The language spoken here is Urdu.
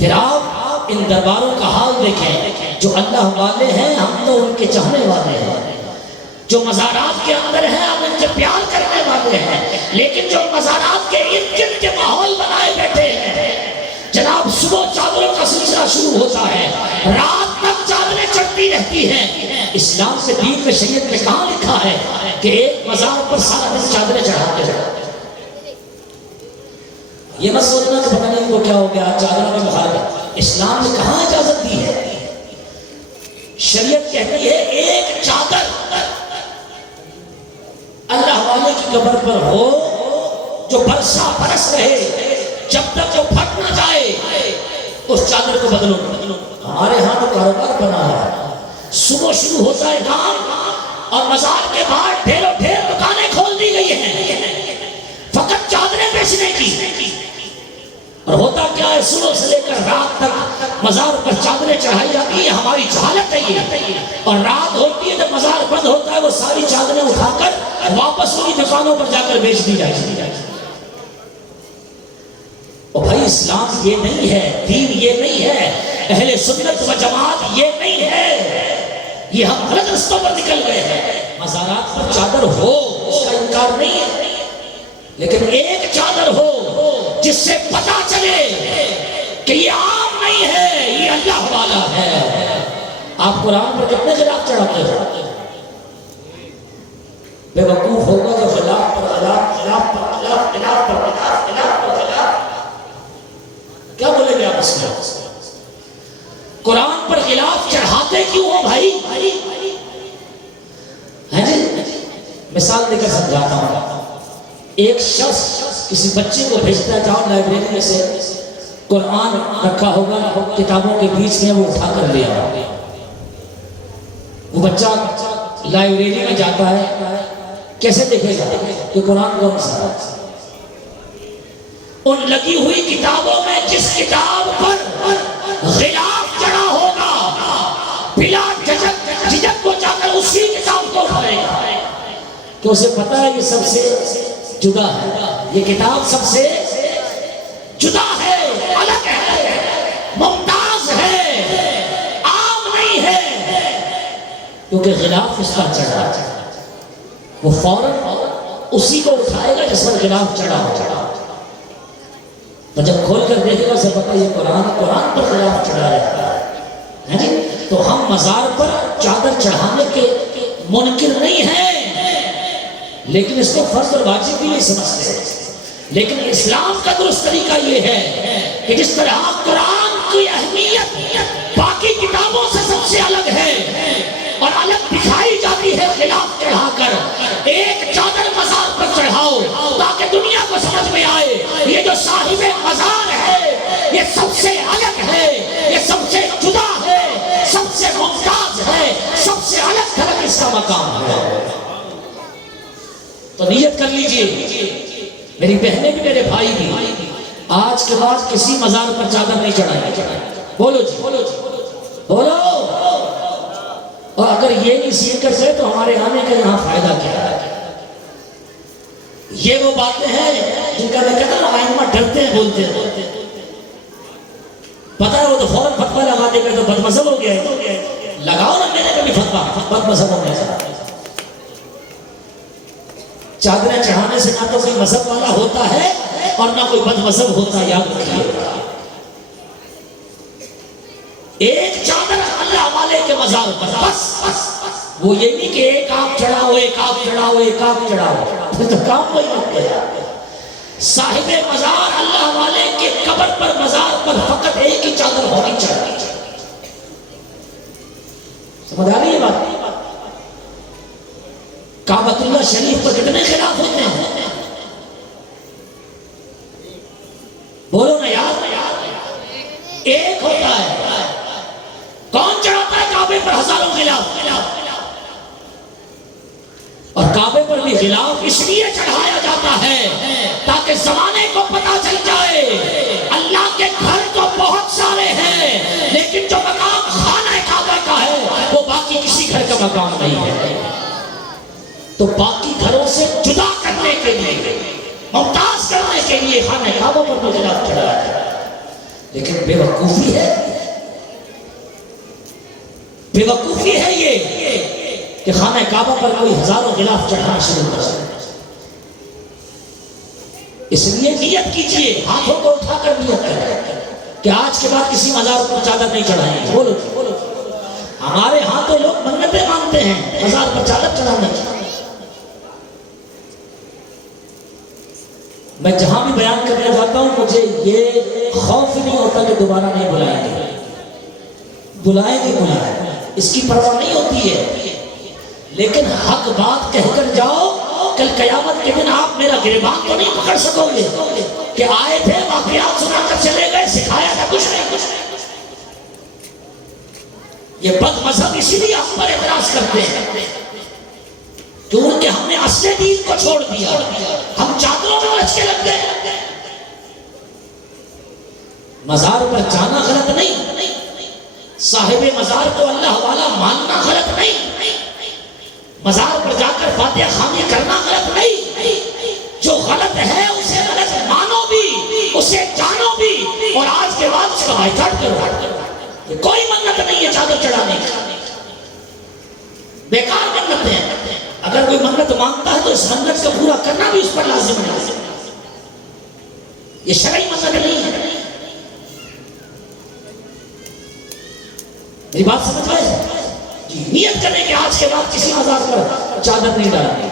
پھر آپ ان درباروں کا حال دیکھیں، جو اللہ والے ہیں ہم تو ان کے چاہنے والے ہیں، جو مزارات کے اندر ہیں ہم ان سے پیار کرنے والے ہیں، لیکن جو مزارات کے ارد گرد کے ماحول بنائے بیٹھے ہیں، جناب صبح چادروں کا سلسلہ شروع ہوتا ہے، رات تک چادریں چڑھتی رہتی ہیں۔ اسلام سے دین میں شریعت میں کہاں لکھا ہے کہ ایک مزار پر سارا دن چادریں چڑھاتے ہیں؟ یہ مت سوچنا کہ پتہ نہیں وہ کیا ہو گیا چادروں میں مخالفت، اسلام نے کہاں اجازت دی ہے؟ شریعت کہتی ہے ایک چادر اللہ والے کی قبر پر ہو جو برسا برس رہے، جب تک وہ پھٹ نہ جائے اس چادر کو بدلو۔ ہمارے ہاں تو کاروبار بنا ہے، صبح شروع ہوتا ہے کام اور مزار کے باہر ڈھیروں ڈھیر دکانیں کھول دی گئی ہیں فقط چادریں بیچنے کی، اور ہوتا کیا ہے صبح سے لے کر رات تک مزار پر چادریں چڑھائی جاتی ہیں۔ ہماری جہالت ہے یہ، اور رات ہوتی ہے جب مزار بند ہوتا ہے وہ ساری چادریں اٹھا کر واپس انہی دکانوں پر جا کر بیچ دی جاتی ہے۔ اور بھائی اسلام یہ نہیں ہے، دین یہ نہیں ہے، اہل سنت و جماعت یہ نہیں ہے، یہ ہم غلط رستوں پر نکل گئے ہیں۔ مزارات پر چادر ہو اس کا انکار نہیں ہے، لیکن ایک چادر ہو جس سے پتا چلے کہ یہ عام نہیں ہے، یہ اللہ والا ہے۔ آپ قرآن پر کتنے خلاف چڑھاتے ہو؟ بے وقوف ہوگا جو خلاف پر خلاف خلاف پر خلاف خلاف پر خلاف خلاف پر خلاف، کیا بولیں گے آپ اس میں؟ قرآن پر خلاف چڑھاتے کیوں ہو بھائی؟ ہے جی مثال دے کر سمجھاتا ہوں۔ ایک شخص کسی بچے کو بھیجتا ہے، جاؤ لائبریری میں سے قرآن رکھا ہوگا کتابوں کے بیچ میں، وہ اٹھا کر لے آؤ۔ وہ بچہ لائبریری میں جاتا ہے، کیسے دیکھے گا کہ قرآن کون سا؟ ان لگی ہوئی کتابوں میں جس کتاب پر غلاف چڑھا ہوگا بلا جھجک کو جا کر اسی کتاب کو اٹھائے گا، کہ اسے پتا ہے یہ سب سے جدا ہے، یہ کتاب سب سے جدا ہے، الگ ہے، ممتاز ہے، عام نہیں ہے، کیونکہ غلاف اس پر چڑھا۔ وہ فوراً اسی کو اٹھائے گا جس پر غلاف چڑھا ہوگا، تو جب کھول کر دیکھے گا اسے پتا یہ قرآن پر غلاف چڑھا ہے جی۔ تو ہم مزار پر چادر چڑھانے کے منکر نہیں ہیں، لیکن اس کو فرض اور واجب بھی نہیں سمجھتے۔ لیکن اسلام کا درست طریقہ یہ ہے کہ جس طرح قرآن کی اہمیت باقی کتابوں سے سب سے الگ ہے اور الگ دکھائی جاتی ہے خلاف چڑھا کر، ایک چادر مزار پر چڑھاؤ تاکہ دنیا کو سمجھ میں آئے یہ جو صاحب مزار ہے یہ سب سے الگ ہے، یہ سب سے جدا ہے، سب سے ممتاز ہے، سب سے الگ تھلگ اس کا مقام ہے۔ تو نیت کر لیجئے میری بہنیں بھی میرے بھائی بھی، آج کے بعد کسی مزار پر چادر نہیں چڑھائیں۔ بولو جی بولو جی بولو۔ اور اگر یہ نہیں سیکھ کر سے تو ہمارے آنے کا یہاں فائدہ کیا ہے؟ یہ وہ باتیں ہیں جن کا میں کہتا ہوں ائمہ ڈرتے ہیں بولتے ہیں، پتہ ہے وہ تو فوراً فتویٰ لگا دے گا تو بد مذہب ہو گیا ہے۔ لگاؤ نا میں نے کبھی فتویٰ بد مذہب ہو گیا۔ چادریں چڑھانے سے نہ تو کوئی مذہب والا ہوتا ہے اور نہ کوئی بد مذہب ہوتا، یاد رکھیے۔ ایک چادر اللہ والے کے مزار پر بس، وہ یہ نہیں کہ ایک آپ چڑھاؤ ایک آپ چڑھاؤ ایک آپ چڑھاؤ، پھر تو کام وہی ہو گیا۔ صاحب مزار اللہ والے کے قبر پر مزار پر فقط ایک ہی چادر ہونی چاہیے۔ سمجھ آ رہی ہے بات؟ کعبۃ اللہ شریف پر کتنے خلاف ہوتے ہیں؟ بولو نا یار، ایک ہوتا ہے، کون چڑھاتا ہے کعبے پر ہزاروں خلاف؟ اور کعبے پر بھی خلاف اس لیے چڑھایا جاتا ہے تاکہ زمانے کو پتا چل جائے اللہ کے گھر تو بہت سارے ہیں لیکن جو مقام خانہ کعبہ کا ہے وہ باقی کسی گھر کا مقام نہیں ہے۔ تو باقی گھروں سے جدا کرنے کے لیے، ممتاز کرنے کے لیے خانہ کعبہ پر بھی خلاف چڑھایا ہے۔ لیکن بیوقوفی ہے یہ کہ خانہ کعبہ پر کوئی ہزاروں غلاف چڑھانا شروع کر سکتا. اس لیے نیت کیجئے، ہاتھوں کو اٹھا کر نیت کریں کہ آج کے بعد کسی مزار پر چادر نہیں چڑھائیں گے. بولو ہمارے ہاں تو لوگ منتیں مانگتے ہیں مزار پر چادر چڑھانے کی. میں جہاں بھی بیان کرنے جاتا ہوں مجھے یہ خوف نہیں ہوتا کہ دوبارہ نہیں بلائیں گے. بلائیں گے اس کی پرواہ نہیں ہوتی ہے، لیکن حق بات کہہ کر جاؤ. کل قیامت کے دن آپ میرا گریبان تو نہیں پکڑ سکو گے کہ آئے تھے واقعات سنا کر چلے گئے، سکھایا تھا کچھ نہیں. یہ بد مذہب اسی لیے ہم پر اعتراض کرتے ہیں کیونکہ ہم نے اصل دین کو چھوڑ دیا، ہم چادروں میں الجھ کے لگ گئے. مزار پر جانا غلط نہیں، صاحب مزار کو اللہ والا ماننا غلط نہیں، مزار پر جا کر فاتحہ خوانی کرنا غلط نہیں. جو غلط ہے اسے غلط مانو بھی، اسے جانو بھی، اور آج کے بعد اس کا بائیکاٹ کرو. کوئی منت نہیں ہے چادر چڑھانے کی، بیکار منت ہے. اگر کوئی منت مانگتا ہے تو اس منت کا پورا کرنا بھی اس پر لازم ہے. یہ شرعی منت نہیں ہے. میری بات سمجھ آئے؟ نیت کریں کہ آج کے بعد کسی مزار پر چادر نہیں ڈالیں گے.